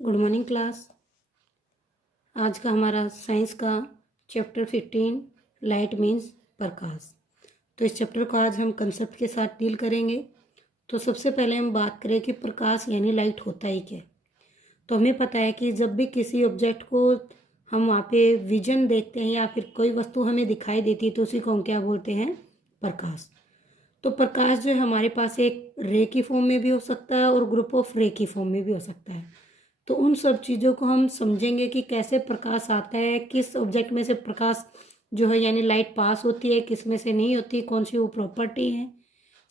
Good morning class. आज का हमारा साइंस का चैप्टर 15 लाइट मीन्स प्रकाश। तो इस चैप्टर को आज हम कंसेप्ट के साथ डील करेंगे। तो सबसे पहले हम बात करें कि प्रकाश यानी लाइट होता ही क्या है। तो हमें पता है कि जब भी किसी ऑब्जेक्ट को हम वहाँ पे विजन देखते हैं या फिर कोई वस्तु हमें दिखाई देती है तो उसी को हम क्या बोलते हैं, प्रकाश। तो प्रकाश जो है हमारे पास एक रे की फॉर्म में भी हो सकता है और ग्रुप ऑफ रे की फॉर्म में भी हो सकता है। तो उन सब चीज़ों को हम समझेंगे कि कैसे प्रकाश आता है, किस ऑब्जेक्ट में से प्रकाश जो है यानी लाइट पास होती है, किस में से नहीं होती, कौन सी वो प्रॉपर्टी है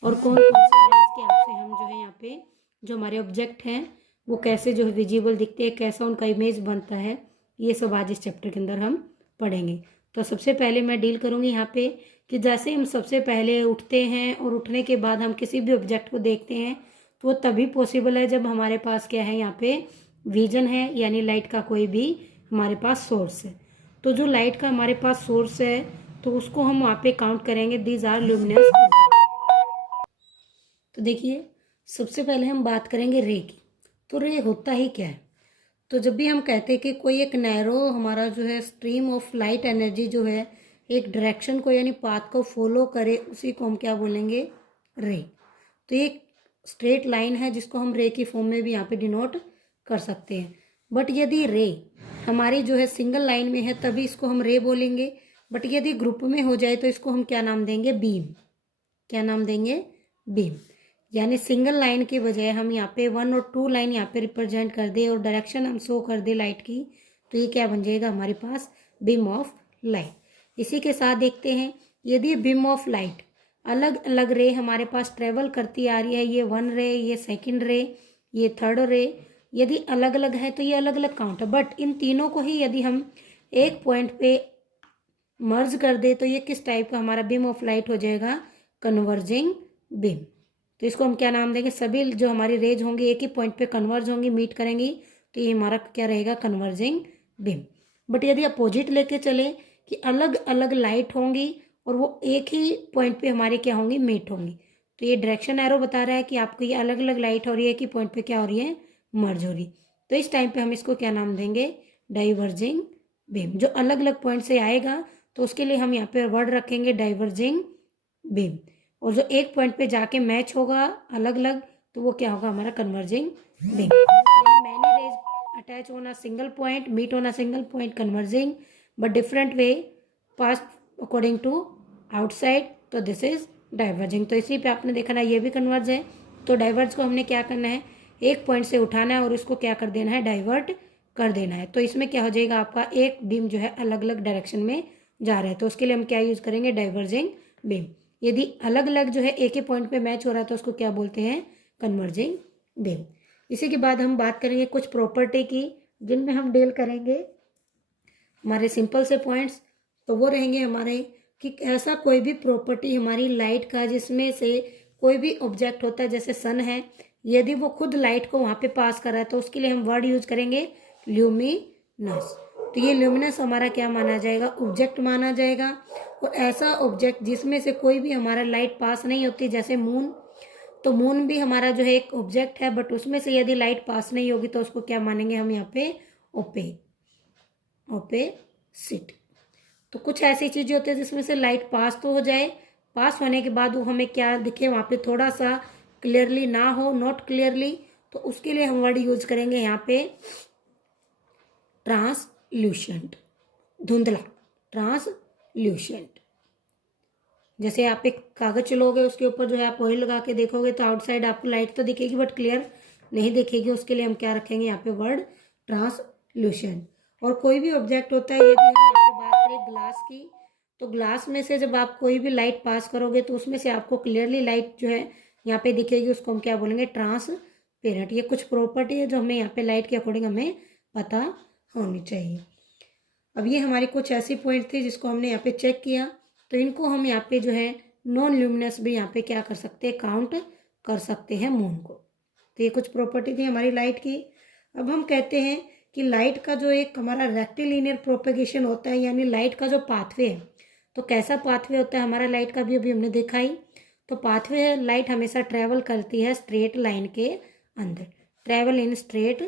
और कौन कौन से लेंस के हेल्प से हम जो है यहाँ पे जो हमारे ऑब्जेक्ट हैं वो कैसे जो है विजिबल दिखते हैं, कैसा उनका इमेज बनता है। ये सब आज इस चैप्टर के अंदर हम पढ़ेंगे। तो सबसे पहले मैं डील करूँगी यहाँ पे कि जैसे हम सबसे पहले उठते हैं और उठने के बाद हम किसी भी ऑब्जेक्ट को देखते हैं तो वो तभी पॉसिबल है जब हमारे पास क्या है, यहाँ पे विजन है यानी लाइट का कोई भी हमारे पास सोर्स है। तो जो लाइट का हमारे पास सोर्स है तो उसको हम वहाँ पे काउंट करेंगे, दीज आर ल्यूमिनस। तो देखिए सबसे पहले हम बात करेंगे रे की। तो रे होता ही क्या है। तो जब भी हम कहते हैं कि कोई एक नैरो हमारा जो है स्ट्रीम ऑफ लाइट एनर्जी जो है एक डायरेक्शन को यानी पाथ को फॉलो करे, उसी को हम क्या बोलेंगे, रे। तो एक स्ट्रेट लाइन है जिसको हम रे की फॉर्म में भी यहाँ पे डिनोट कर सकते हैं। बट यदि रे हमारी जो है सिंगल लाइन में है तभी इसको हम रे बोलेंगे। बट यदि ग्रुप में हो जाए तो इसको हम क्या नाम देंगे, बीम। क्या नाम देंगे, बीम। यानी सिंगल लाइन के बजाय हम यहाँ पे 1 और 2 लाइन यहाँ पे रिप्रेजेंट कर दे और डायरेक्शन हम शो कर दे लाइट की, तो ये क्या बन जाएगा हमारे पास, बीम ऑफ लाइट। इसी के साथ देखते हैं यदि बीम ऑफ लाइट अलग अलग रे हमारे पास ट्रेवल करती आ रही है, ये 1 रे, ये सेकंड रे, ये थर्ड रे, यदि अलग अलग है तो ये अलग अलग काउंट है। बट इन तीनों को ही यदि हम एक पॉइंट पे मर्ज कर दे तो ये किस टाइप का हमारा बीम ऑफ लाइट हो जाएगा, कन्वर्जिंग बीम। तो इसको हम क्या नाम देंगे, सभी जो हमारी रेज होंगी एक ही पॉइंट पे कन्वर्ज होंगी, मीट करेंगी, तो ये हमारा क्या रहेगा, कन्वर्जिंग बीम। बट यदि अपोजिट लेके चले कि अलग अलग लाइट होंगी और वो एक ही पॉइंट पे हमारी क्या होंगी, मीट होंगी, तो ये डायरेक्शन एरो बता रहा है कि आपको ये अलग अलग लाइट हो रही है, एक ही पॉइंट पे क्या हो रही है, मर्ज हो रही। तो इस टाइम पे हम इसको क्या नाम देंगे, डाइवर्जिंग बीम। जो अलग अलग पॉइंट से आएगा तो उसके लिए हम यहाँ पे वर्ड रखेंगे डाइवर्जिंग बीम। और जो एक पॉइंट पे जाके मैच होगा अलग अलग तो वो क्या होगा, हमारा converging beam. Many rays attach on a single point, meet on a single point, converging, but different way pass according to outside, तो दिस इज डाइवर्जिंग। तो इसी पे आपने देखा ना, ये भी कन्वर्ज है। तो डाइवर्ज को हमने क्या करना है, एक पॉइंट से उठाना है और उसको क्या कर देना है, डाइवर्ट कर देना है। तो इसमें क्या हो जाएगा, आपका एक बीम जो है अलग अलग डायरेक्शन में जा रहा है, तो उसके लिए हम क्या यूज करेंगे, डाइवर्जिंग बीम। यदि अलग अलग जो है एक ही पॉइंट पे मैच हो रहा है तो उसको क्या बोलते हैं, कन्वर्जिंग बीम। इसी के बाद हम बात करेंगे कुछ प्रॉपर्टी की जिनमें हम डील करेंगे हमारे सिंपल से पॉइंट्स। तो वो रहेंगे हमारे कि ऐसा कोई भी प्रॉपर्टी हमारी लाइट का जिसमें से कोई भी ऑब्जेक्ट होता है, जैसे सन है, यदि वो खुद लाइट को वहाँ पे पास कर रहा है तो उसके लिए हम वर्ड यूज करेंगे ल्यूमिनस। तो ये ल्यूमिनस हमारा क्या माना जाएगा, ऑब्जेक्ट माना जाएगा। और ऐसा ऑब्जेक्ट जिसमें से कोई भी हमारा लाइट पास नहीं होती, जैसे मून, तो मून भी हमारा जो है एक ऑब्जेक्ट है, बट उसमें से यदि लाइट पास नहीं होगी तो उसको क्या मानेंगे हम यहाँ पे, ओपेसिट। तो कुछ ऐसी चीजें होती है जिसमें से लाइट पास तो हो जाए, पास होने के बाद वो हमें क्या दिखे, वहां पे थोड़ा सा क्लियरली ना हो, नॉट क्लियरली, तो उसके लिए हम वर्ड यूज करेंगे यहाँ पे ट्रांसल्यूशेंट, धुंधला, ट्रांसल्यूशेंट। जैसे आप एक कागज चलोगे, उसके ऊपर जो है आप ऑयल लगा के देखोगे तो आउटसाइड आपको लाइट तो दिखेगी बट क्लियर नहीं दिखेगी, उसके लिए हम क्या रखेंगे यहाँ पे वर्ड ट्रांसल्यूशेंट। और कोई भी ऑब्जेक्ट होता है, यदि हम यहाँ पे बात करें ग्लास की, तो ग्लास में से जब आप कोई भी लाइट पास करोगे तो उसमें से आपको क्लियरली लाइट जो है यहाँ पे दिखेगी, उसको हम क्या बोलेंगे, ट्रांसपेरेंट। ये कुछ प्रॉपर्टी है जो हमें यहाँ पे लाइट के अकॉर्डिंग हमें पता होनी चाहिए। अब ये हमारी कुछ ऐसी पॉइंट थी जिसको हमने यहाँ पे चेक किया, तो इनको हम यहाँ पे जो है नॉन ल्यूमिनस भी यहाँ पे क्या कर सकते हैं, काउंट कर सकते हैं मून को। तो ये कुछ प्रॉपर्टी थी हमारी लाइट की। अब हम कहते हैं कि लाइट का जो एक हमारा रेक्टिलिनियर प्रोपेगेशन होता है, यानी लाइट का जो पाथवे है, तो कैसा पाथवे होता है हमारा लाइट का भी अभी हमने देखा ही। तो पाथवे है, लाइट हमेशा ट्रेवल करती है स्ट्रेट लाइन के अंदर, ट्रेवल इन स्ट्रेट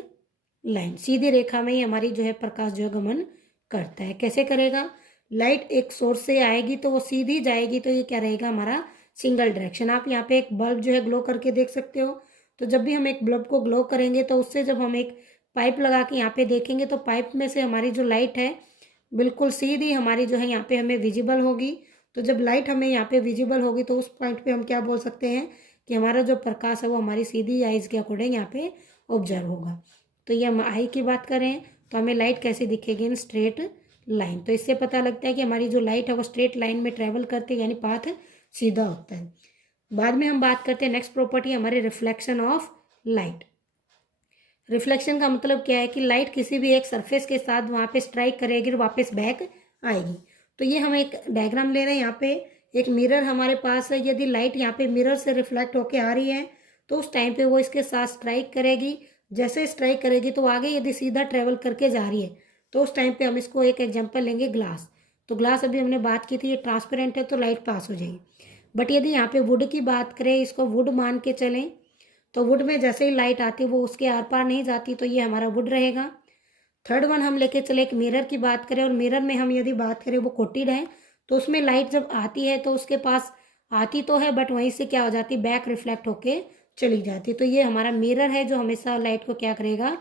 लाइन, सीधी रेखा में ही हमारी जो है प्रकाश जो है गमन करता है। कैसे करेगा? लाइट एक सोर्स से आएगी तो वो सीधी जाएगी, तो ये क्या रहेगा हमारा सिंगल डायरेक्शन। आप यहाँ पे एक बल्ब जो है ग्लो करके देख सकते हो। तो जब भी हम एक बल्ब को ग्लो करेंगे तो उससे जब हम एक पाइप लगा के यहाँ पे देखेंगे तो पाइप में से हमारी जो लाइट है बिल्कुल सीधी हमारी जो है यहाँ पे हमें विजिबल होगी। तो जब लाइट हमें यहाँ पे विजिबल होगी तो उस पॉइंट पे हम क्या बोल सकते हैं कि हमारा जो प्रकाश है वो हमारी सीधी आइज के अकॉर्डिंग यहाँ पे ऑब्जर्व होगा। तो ये हम आई की बात करें तो हमें लाइट कैसे दिखेगी? In straight line. तो इससे पता लगता है कि हमारी जो लाइट है वो स्ट्रेट लाइन में ट्रेवल करती है, यानी पाथ सीधा होता है। बाद में हम बात करते हैं नेक्स्ट प्रॉपर्टी हमारे रिफ्लेक्शन ऑफ लाइट। रिफ्लेक्शन का मतलब क्या है कि लाइट किसी भी एक सरफेस के साथ वहाँ पे स्ट्राइक करेगी और वापस बैक आएगी। तो ये हम एक डायग्राम ले रहे हैं। यहाँ पे एक मिरर हमारे पास है। यदि लाइट यहाँ पे मिरर से रिफ्लेक्ट होके आ रही है तो उस टाइम पे वो इसके साथ स्ट्राइक करेगी। जैसे स्ट्राइक करेगी तो आगे यदि सीधा ट्रेवल करके जा रही है तो उस टाइम पे हम इसको एक एग्जांपल लेंगे ग्लास। तो ग्लास अभी हमने बात की थी, ये ट्रांसपेरेंट है तो लाइट पास हो जाएगी। बट यदि यहाँ पे वुड की बात करें, इसको वुड मान के चलें, तो वुड में जैसे ही लाइट आती है वो उसके आर पार नहीं जाती, तो ये हमारा वुड रहेगा। थर्ड वन हम लेके चले एक मिरर की बात करें, और मिरर में हम यदि बात करें वो कोटेड है, तो उसमें लाइट जब आती है तो उसके पास आती तो है बट वहीं से क्या हो जाती, बैक रिफ्लेक्ट होके चली जाती। तो ये हमारा मिरर है जो हमेशा लाइट को क्या करेगा,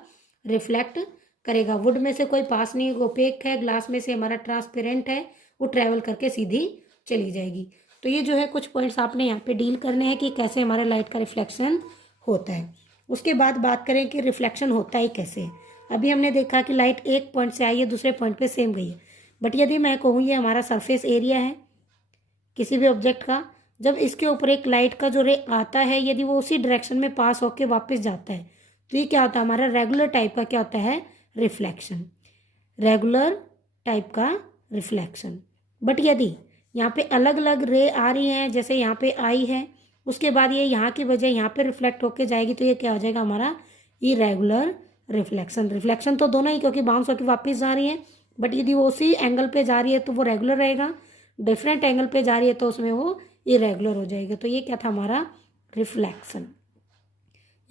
रिफ्लेक्ट करेगा। वुड में से कोई पास नहीं, ओपेक है। ग्लास में से हमारा ट्रांसपेरेंट है, वो ट्रेवल करके सीधी चली जाएगी। तो ये जो है कुछ पॉइंट्स आपने यहाँ पे डील करने हैं कि कैसे हमारे लाइट का रिफ्लेक्शन होता है। उसके बाद बात करें कि रिफ्लेक्शन होता ही कैसे है। अभी हमने देखा कि लाइट एक पॉइंट से आई है, दूसरे पॉइंट पे सेम गई है। बट यदि मैं कहूँ ये हमारा सरफेस एरिया है किसी भी ऑब्जेक्ट का, जब इसके ऊपर एक लाइट का जो रे आता है यदि वो उसी डायरेक्शन में पास होके वापस जाता है तो ये क्या होता है, हमारा रेगुलर टाइप का क्या होता है, रिफ्लेक्शन। रेगुलर टाइप का रिफ्लेक्शन। बट यदि यहाँ पे अलग अलग रे आ रही हैं, जैसे यहाँ पे आई है, उसके बाद ये यहाँ की वजह यहाँ पे रिफ्लेक्ट होके जाएगी, तो ये क्या हो जाएगा हमारा इरेगुलर रिफ्लेक्शन। रिफ्लेक्शन तो दोनों ही, क्योंकि बाउंस होकर वापस जा रही है, बट यदि वो उसी एंगल पे जा रही है तो वो रेगुलर रहेगा, डिफरेंट एंगल पे जा रही है तो उसमें वो इरेगुलर हो जाएगा। तो ये क्या था हमारा रिफ्लेक्शन।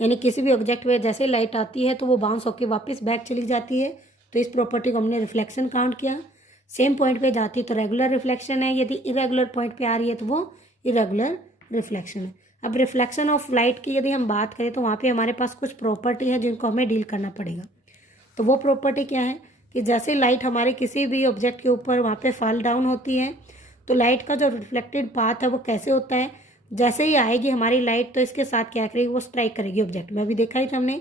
यानी किसी भी ऑब्जेक्ट पे जैसे लाइट आती है तो वो बाउंस होकर वापस बैक चली जाती है, तो इस प्रॉपर्टी को हमने रिफ्लेक्शन काउंट किया। सेम पॉइंट पे जाती है तो रेगुलर रिफ्लेक्शन है, यदि इरेगुलर पॉइंट पे आ रही है तो वो इरेगुलर रिफ्लेक्शन है। अब रिफ्लेक्शन ऑफ लाइट की यदि हम बात करें तो वहाँ पे हमारे पास कुछ प्रॉपर्टी है जिनको हमें डील करना पड़ेगा। तो वो प्रॉपर्टी क्या है कि जैसे लाइट हमारे किसी भी ऑब्जेक्ट के ऊपर वहाँ पे फॉल डाउन होती है तो लाइट का जो रिफ्लेक्टेड पाथ है वो कैसे होता है, जैसे ही आएगी हमारी लाइट तो इसके साथ क्या करेगी, वो स्ट्राइक करेगी ऑब्जेक्ट में। अभी देखा ही था हमने।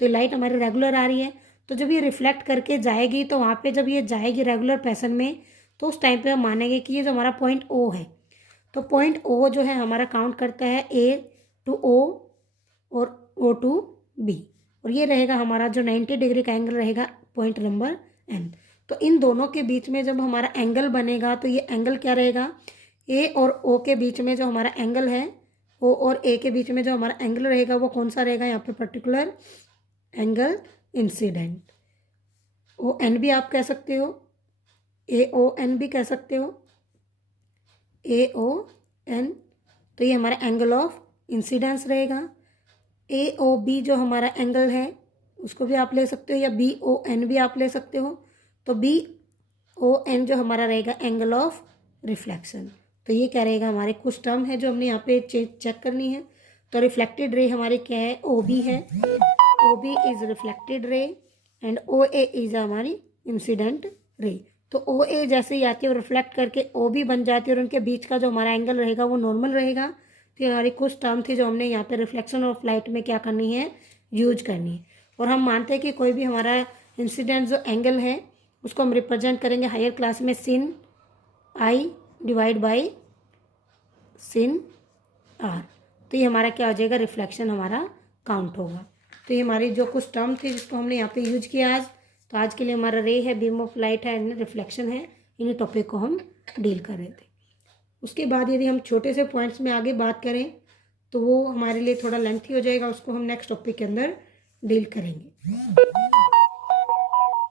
तो लाइट हमारी रेगुलर आ रही है, तो जब ये रिफ्लेक्ट करके जाएगी तो वहाँ पे जब ये जाएगी रेगुलर पैटर्न में तो उस टाइम पे हम मानेंगे कि ये जो हमारा पॉइंट ओ है, तो पॉइंट ओ जो है हमारा काउंट करता है ए टू ओ और ओ टू बी, और ये रहेगा हमारा जो 90 डिग्री का एंगल रहेगा पॉइंट नंबर एन। तो इन दोनों के बीच में जब हमारा एंगल बनेगा तो ये एंगल क्या रहेगा, ए और ओ के बीच में जो हमारा एंगल है, ओ और ए के बीच में जो हमारा एंगल रहेगा वो कौन सा रहेगा, यहाँ पे particular angle incident. O N भी आप कह सकते हो, ए ओ एन भी कह सकते हो, ए ओ एन। तो ये हमारा एंगल ऑफ इंसिडेंस रहेगा। ए ओ बी जो हमारा एंगल है उसको भी आप ले सकते हो, या बी ओ एन भी आप ले सकते हो। तो बी ओ एन जो हमारा रहेगा एंगल ऑफ रिफ्लेक्शन। तो ये क्या रहेगा, हमारे कुछ टर्म है जो हमने यहाँ पे चेक करनी है। तो रिफ्लेक्टेड रे हमारी क्या है, ओ बी है। O B is reflected ray and O A is हमारी इंसिडेंट रे। तो ओ ए जैसे ही आती है वो रिफ्लेक्ट करके ओ बी बन जाती है और उनके बीच का जो हमारा एंगल रहेगा वो नॉर्मल रहेगा। तो ये हमारी कुछ टर्म थी जो हमने यहाँ पे रिफ्लेक्शन ऑफ लाइट में क्या करनी है, यूज करनी है। और हम मानते हैं कि कोई भी हमारा इंसिडेंट जो एंगल है उसको हम रिप्रेजेंट करेंगे हायर क्लास में sine i divide by sine r. तो ये हमारा क्या हो जाएगा, रिफ्लेक्शन हमारा काउंट होगा। तो ये हमारी जो कुछ टर्म थी जिसको हमने यहाँ पे यूज किया आज। तो आज के लिए हमारा रे है, बीम ऑफ लाइट है, रिफ्लेक्शन है, इन्हीं टॉपिक को हम डील कर रहे थे। उसके बाद यदि हम छोटे से पॉइंट्स में आगे बात करें तो वो हमारे लिए थोड़ा लेंथी हो जाएगा, उसको हम नेक्स्ट टॉपिक के अंदर डील करेंगे।